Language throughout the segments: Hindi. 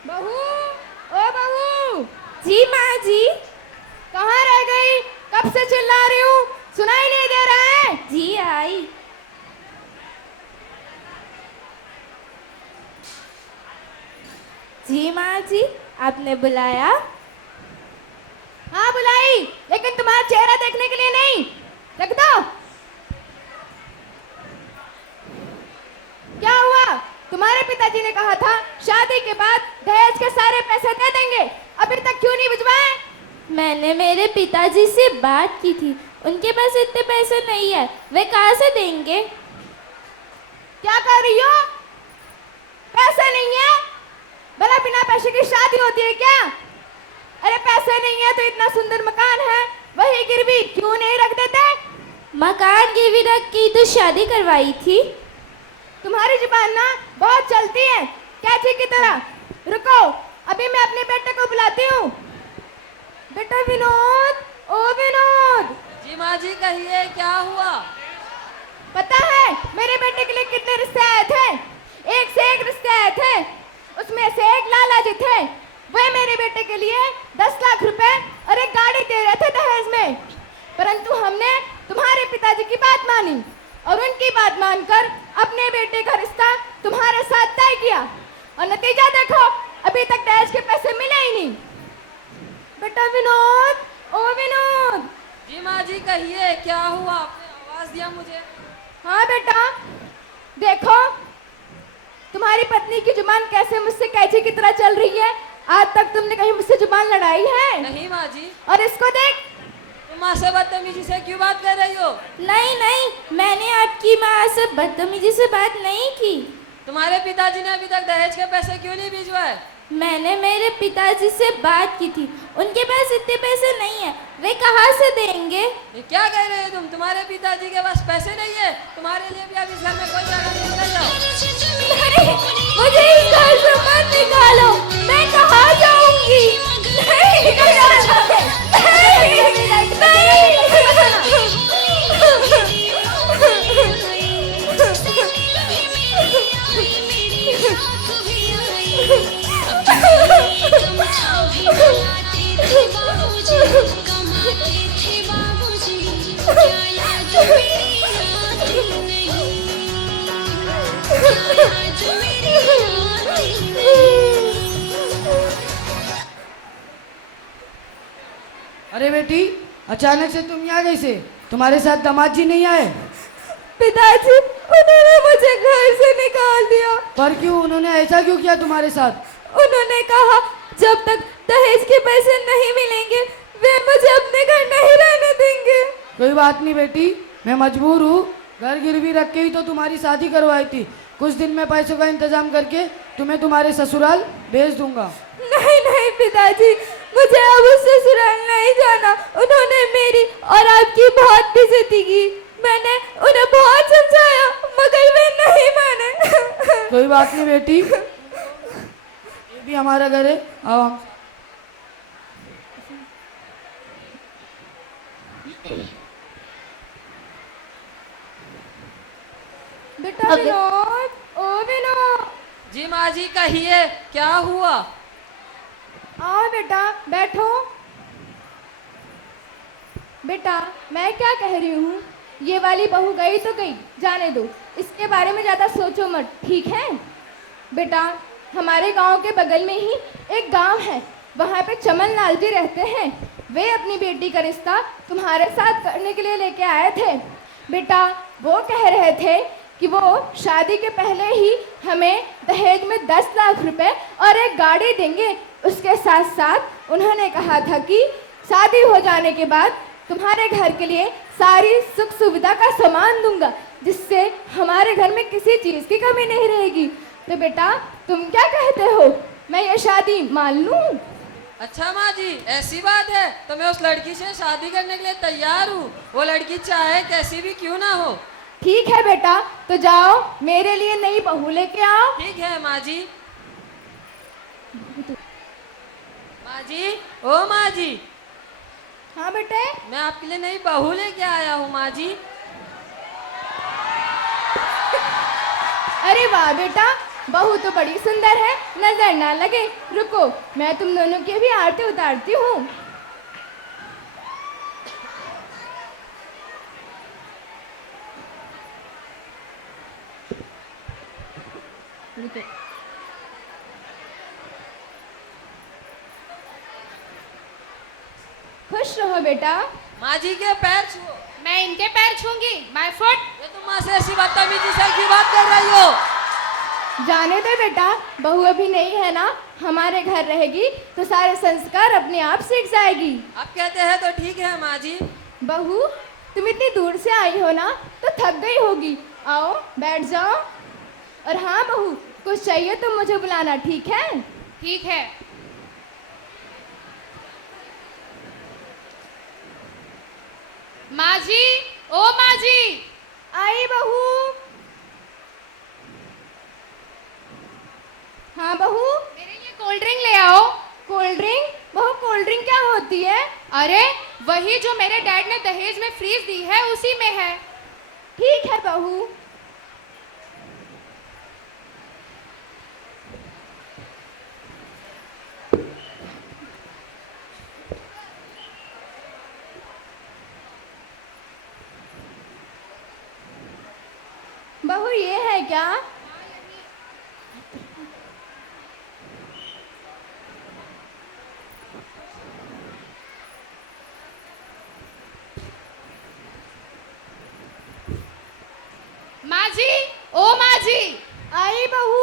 बहू, ओ बहू। जी माँ जी। कहाँ रह गई? कब से चिल्ला रही हूँ, सुनाई नहीं दे रहा है? जी आई। जी माँ जी, आपने बुलाया? हाँ बुलाई, लेकिन तुम्हारा चेहरा देखने के लिए नहीं। रख दो। क्या हुआ? तुम्हारे पिताजी ने कहा था शादी के बाद दहेज के सारे पैसे दे देंगे, अभी तक क्यों नहीं भिजवाए? मैंने मेरे पिताजी से बात की थी, उनके पास इतने पैसे नहीं है, वे कहाँ से देंगे? क्या कर रही हो? पैसे नहीं है? भला बिना पैसे की शादी होती है क्या? अरे पैसे नहीं है तो इतना सुंदर मकान है, वही गिरवी क्यों नहीं रख देते? मकान गिरवी रख के तो शादी करवाई थी। तुम्हारी जुबान ना बहुत चलती है, कैची की तरह। रुको, अभी मैं अपने बेटे को बुलाती हूँ। बेटा विनोद, ओ विनोद। जी माँ जी, कहिए क्या हुआ? पता है मेरे बेटे के लिए कितने रिश्ते आए थे? एक से एक रिश्ते आए थे, उसमें से एक लाला जी थे। वे मेरे बेटे के लिए 10 लाख रुपए और एक गाड़ी दे रहे थे दहेज में, परंतु हमने तुम्हारे पिताजी की बात मानी और उनकी बात मानकर अपने बेटे का रिश्ता तुम्हारे साथ तय किया, और नतीजा देखो, अभी तक दहेज के पैसे मिले ही नहीं। बेटा विनोद, ओ विनोद। जी माँ जी, कहिए क्या हुआ? आपने आवाज दिया मुझे। हाँ बेटा, देखो तुम्हारी पत्नी की जुबान कैसे मुझसे कैची की तरह चल रही है। आज तक तुमने कहीं मुझसे जुबान लड़ाई है? नहीं माँ जी। और इसको देख। तुम माँ से बदतमीजी से क्यों बात कर रही हो? नहीं नहीं, मैंने आपकी माँ से बदतमीजी से बात नहीं की। तुम्हारे पिताजी ने अभी तक दहेज के पैसे क्यों नहीं भिजवाए? मैंने मेरे पिताजी से बात की थी, उनके पास इतने पैसे नहीं है, वे कहाँ से देंगे? ये क्या कह रहे हो तुम? तुम्हारे पिताजी के पास पैसे नहीं है? तुम्हारे लिए भी अब इस घर में कोई जगह नहीं, निकल जाओ। नहीं, मुझे इस घर से मत निकालो, मैं कहाँ जाऊंगी? नहीं, अरे बेटी, अचानक से तुम यहाँ कैसे? तुम्हारे साथ दामाद जी नहीं आए? पिताजी, उन्होंने मुझे घर से निकाल दिया। पर क्यों? उन्होंने ऐसा क्यों किया तुम्हारे साथ? उन्होंने कहा जब तक दहेज के पैसे नहीं मिलेंगे वे मुझे अपने घर नहीं रहने देंगे। कोई बात नहीं बेटी, मैं मजबूर हूँ, घर गिरवी रख के ही तो तुम्हारी शादी करवाई थी। कुछ दिन में पैसों का इंतजाम करके तुम्हें तुम्हारे ससुराल भेज दूंगा। नहीं नहीं पिताजी, मुझे अब उस ससुराल नहीं जाना। उन्होंने मेरी और आपकी बहुत बेइज्जती की, मैंने उन्हें बहुत समझाया मगर वे नहीं माने। कोई बात नहीं बेटी, ये भी हमारा घर है, आओ हम। बेटा विनोद, ओ विनोद। जी माँ जी, कहिए क्या हुआ? आओ बेटा, बैठो। बेटा मैं क्या कह रही हूँ, ये वाली बहू गई तो गई, जाने दो, इसके बारे में ज़्यादा सोचो मत, ठीक है? बेटा हमारे गांव के बगल में ही एक गांव है, वहाँ पे चमन लाल जी रहते हैं। वे अपनी बेटी का रिश्ता तुम्हारे साथ करने के लिए लेके आए थे। बेटा वो कह रहे थे कि वो शादी के पहले ही हमें दहेज में 10 लाख रुपए और एक गाड़ी देंगे। उसके साथ साथ उन्होंने कहा था कि शादी हो जाने के बाद तुम्हारे घर के लिए सारी सुख सुविधा का सामान दूंगा, जिससे हमारे घर में किसी चीज़ की कमी नहीं रहेगी। तो बेटा तुम क्या कहते हो, मैं ये शादी मान लूं? अच्छा माँ जी, ऐसी बात है तो मैं उस लड़की से शादी करने के लिए तैयार हूँ, वो लड़की चाहे कैसी भी क्यों ना हो। ठीक है बेटा, तो जाओ मेरे लिए नई बहू लेके आओ। ठीक है माँ जी। माँ जी, ओ माँ जी। हाँ बेटे। मैं आपके लिए नई बहू लेके आया हूँ माँ जी। अरे वाह बेटा, बहू तो बड़ी सुंदर है, नजर ना लगे। रुको, मैं तुम दोनों की भी आरती उतारती हूँ। रुको। खुश रहो बेटा। माँ जी के पैर छुओ। मैं इनके पैर छूंगी? My foot. ये तुम माँ से ऐसी बदतमीजी से क्यों बात कर रही हो? जाने दे बेटा, बहू अभी नहीं है ना, हमारे घर रहेगी तो सारे संस्कार अपने आप सीख जाएगी। अब कहते हैं तो ठीक है माँ जी। बहू, तुम इतनी दूर से आई हो ना तो थक गई होगी। आओ बैठ जाओ। और हाँ बहू, कुछ चाहिए तो मुझे बुलाना, ठीक है? ठीक है। माँ जी, ओ माँ जी। आई बहू। हाँ बहू। मेरे लिए कोल्ड ड्रिंक ले आओ। Cold drink? बहू कोल्ड ड्रिंक क्या होती है? अरे वही जो मेरे डैड ने दहेज में फ्रीज दी है, उसी में है। ठीक है बहू। बहू ये है क्या? माँ जी, ओ माँ जी। आई बहू।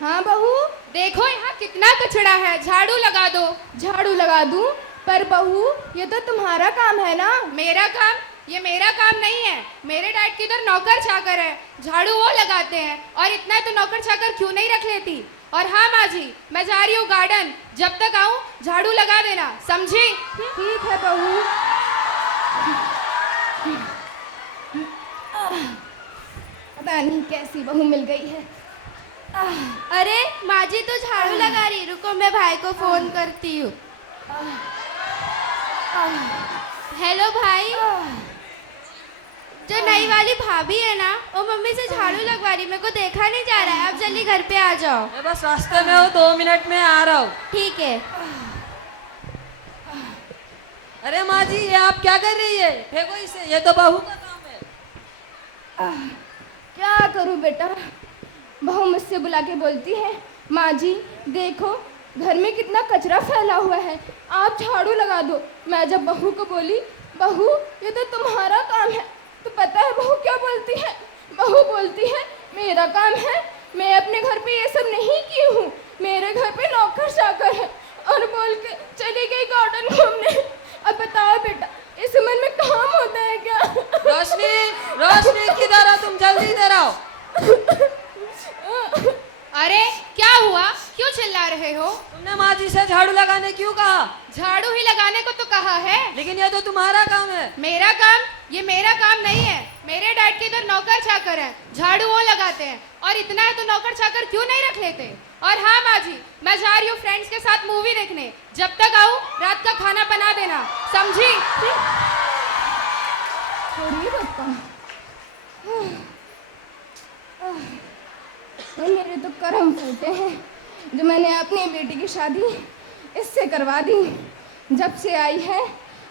हाँ बहू। देखो यहाँ कितना कचरा है, झाड़ू लगा दो। झाड़ू लगा दूं? पर बहू ये तो तुम्हारा काम है ना। मेरा काम? ये मेरा काम नहीं है। मेरे डैड की इधर नौकर चाकर है, झाड़ू वो लगाते हैं। और इतना तो नौकर चाकर क्यों नहीं रख लेती? और हाँ माँ जी, मैं जा रही हूँ गार्डन, जब तक आऊँ झाड़ू लगा देना, समझी? ठीक है बहू। पता नहीं कैसी बहू मिल गई है। अरे माँ जी तो झाड़ू लगा रही, रुको मैं भाई को फोन करती हूँ। हेलो भाई, जो नई वाली भाभी है ना, वो मम्मी से झाड़ू लगवा रही, मेरे को देखा नहीं जा रहा है। आप जल्दी घर पे आ जाओ। मैं बस रास्ते में हूँ, 2 मिनट में आ रहा हूँ। ठीक है। अरे माँ जी, ये आप क्या कर रही है? फेंको इसे, ये तो बहू का काम है। क्या करूं बेटा, बहू मुझसे बुला के बोलती है, माँ जी देखो घर में कितना कचरा फैला हुआ है, आप झाड़ू लगा दो। मैं जब बहू को बोली, बहू ये तो तुम्हारा काम है, तो पता है बहू क्या बोलती है? बहू बोलती है मेरा काम है, मैं अपने घर पे ये सब नहीं की हूँ, मेरे घर पे नौकर चाकर है। और बोल के चली गई गार्डन घूमने। अब बताओ बेटा, इस उम्र में काम होता है क्या? रोशनी, रोशनी किधर हो तुम? जल्दी इधर आओ। अरे क्या हुआ, क्यों चिल्ला रहे हो? तुमने माँ जी से झाड़ू लगाने क्यों कहा? झाड़ू ही लगाने को तो कहा है। लेकिन ये तो तुम्हारा काम है। मेरा काम? ये मेरा काम नहीं है। मेरे डैड के इधर नौकर चाकर है, झाड़ू वो लगाते हैं। और इतना है तो नौकर चाकर क्यों नहीं रख लेते? और हाँ माँ जी, मैं जा रही हूँ फ्रेंड्स के साथ मूवी देखने, जब तक आऊँ रात का खाना बना देना, समझी? छोड़िए पप्पा। मेरे तो कर्म फूटे हैं जो मैंने अपनी बेटी की शादी इससे करवा दी। जब से आई है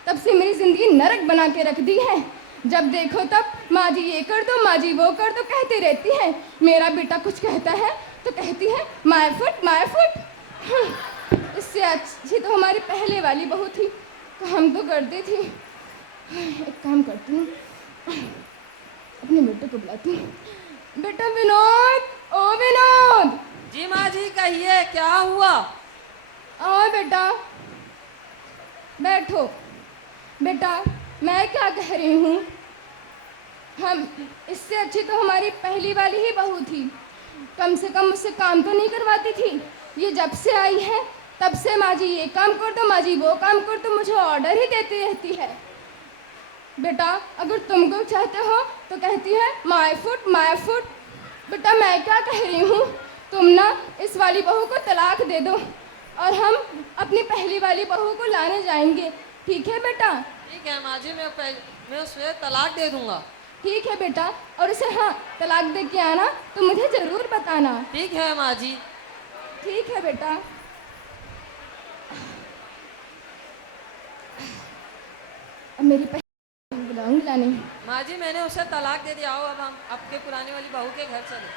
तब से मेरी जिंदगी नरक बना के रख दी है। जब देखो तब माँ जी ये कर दो, माँ जी वो कर दो कहती रहती है। मेरा बेटा कुछ कहता है तो कहती है माय फुट माय फुट। इससे अच्छी तो हमारी पहले वाली बहू थी, काम तो करती थी। एक काम करती हूँ, अपने बेटे को बुलाती हूँ। बेटा विनोद, ओ विनोद। जी माँ जी कहिए, क्या हुआ? आओ बेटा, बैठो। बेटा मैं क्या कह रही हूँ, हम इससे अच्छी तो हमारी पहली वाली ही बहू थी, कम से कम उससे काम तो नहीं करवाती थी। ये जब से आई है तब से माँ जी ये काम कर दो, माँ जी वो काम कर दो, मुझे ऑर्डर ही देती रहती है। बेटा अगर तुम को चाहते हो तो कहती है माय फुट माय फुट। बेटा मैं क्या कह रही हूँ, तुम ना इस वाली बहू को तलाक दे दो और हम अपनी पहली वाली बहू को लाने जाएंगे, ठीक है बेटा? ठीक है माँ जी, मैं उसे तलाक दे दूंगा। ठीक है बेटा, और उसे हाँ तलाक दे के आना तो मुझे ज़रूर बताना। ठीक है माँ जी। ठीक है बेटा। अब मेरी पहली बुलाऊंगी लाने। माँ जी मैंने उसे तलाक दे दिया। आओ अब हम आपके पुरानी वाली बहू के घर चले।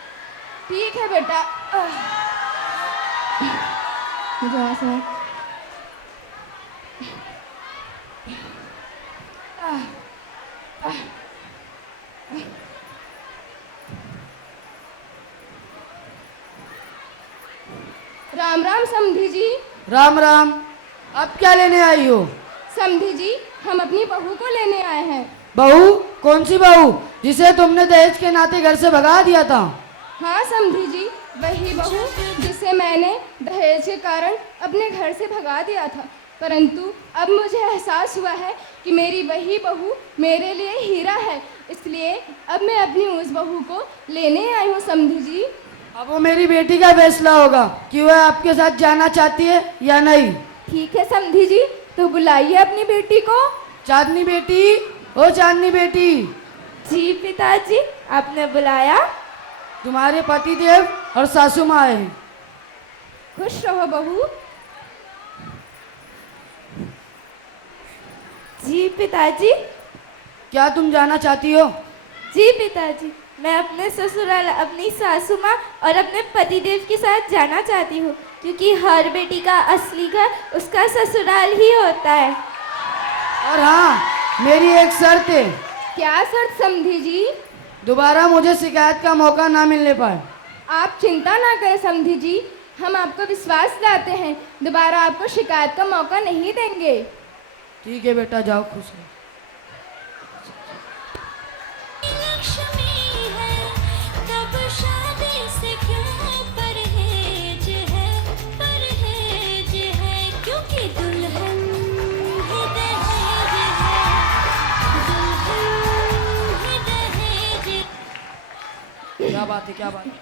ठीक है बेटा। मुझे वहाँ से राम राम समधी जी। राम राम। अब क्या लेने आई हो? समधी जी, हम अपनी बहू को लेने आए हैं। बहू? कौन सी बहू जिसे तुमने दहेज के नाते घर से भगा दिया था? हाँ समधी जी, वही बहू जिसे मैंने दहेज के कारण अपने घर से भगा दिया था, परंतु अब मुझे एहसास हुआ है कि मेरी वही बहू मेरे लिए हीरा है, इसलिए अब मैं अपनी उस बहू को लेने आई हूँ समधी जी। अब वो मेरी बेटी का फैसला होगा कि वह आपके साथ जाना चाहती है या नहीं। ठीक है समधी जी, तो बुलाइए अपनी बेटी को। चांदनी बेटी, ओ चांदनी बेटी। जी पिताजी, आपने बुलाया? तुम्हारे पति देव और सासू माँ है। खुश रहो बहू। जी पिताजी। क्या तुम जाना चाहती हो? जी पिताजी, मैं अपने ससुराल अपनी सासू माँ और अपने पतिदेव के साथ जाना चाहती हूँ, क्योंकि हर बेटी का असली घर उसका ससुराल ही होता है। और हाँ, मेरी एक शर्त है। क्या शर्त समधी जी? दोबारा मुझे शिकायत का मौका ना मिलने पाए। आप चिंता ना करें समधी जी, हम आपको विश्वास दिलाते हैं, दोबारा आपको शिकायत का मौका नहीं देंगे। ठीक है बेटा, जाओ खुश रहो। लक्ष्मी है तब शादी से क्यों परहेज है क्योंकि दुल्हन ही दहेज है, दुल्हन ही दहेज। क्या बात है, क्या बात है?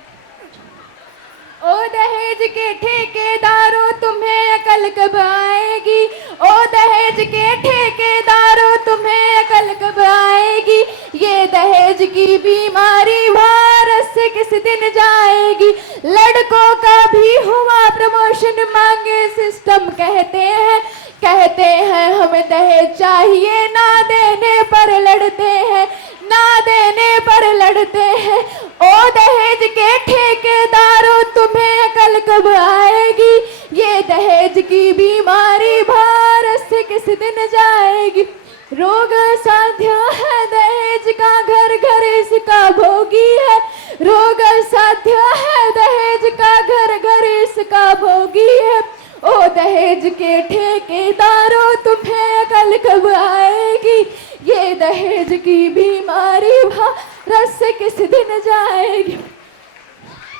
ओ दहेज के ठेकेदारों तुम्हें अकल कब आएगी? ओ दहेज के ठेकेदारों तुम्हें अकल कब आएगी? ये दहेज की बीमारी भारत से किस दिन जाएगी? लड़कों का भी हुआ प्रमोशन, मांगे सिस्टम कहते हैं हमें दहेज चाहिए, ना देने पर लड़ते हैं, ना देने पर लड़ते हैं। ओ दहेज के ठेकेदारों तुम्हें अकल कब आएगी? ये दहेज की बीमारी भारत से किस दिन जाएगी? रोग साध्य है दहेज का, घर घर इसका भोगी है। रोग साध्य है दहेज का, घर घर इसका भोगी है। ओ दहेज के ठेकेदारों तुम्हें अकल कब आएगी? ये दहेज की बीमारी भारत से किस दिन जाएगी?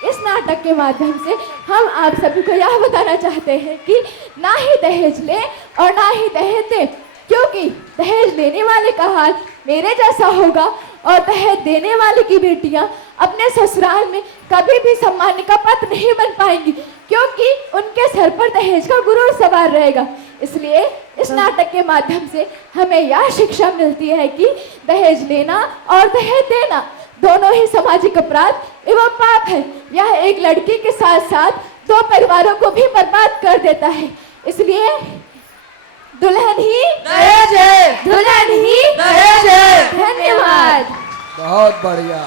इस नाटक के माध्यम से हम आप सभी को यह बताना चाहते हैं कि ना ही दहेज ले और ना ही दहेज दे, क्योंकि दहेज लेने वाले का हाल मेरे जैसा होगा और दहेज देने वाले की बेटियां अपने ससुराल में कभी भी सम्मान का पात्र नहीं बन पाएंगी, क्योंकि उनके सर पर दहेज का गुरूर सवार रहेगा। इसलिए इस नाटक के माध्यम से हमें यह शिक्षा मिलती है कि दहेज लेना और दहेज देना दोनों ही सामाजिक अपराध एवं पाप है। यह एक लड़की के साथ साथ दो परिवारों को भी बर्बाद कर देता है। इसलिए दुल्हन ही दहेज है, दुल्हन ही दहेज है। धन्यवाद। बहुत बढ़िया।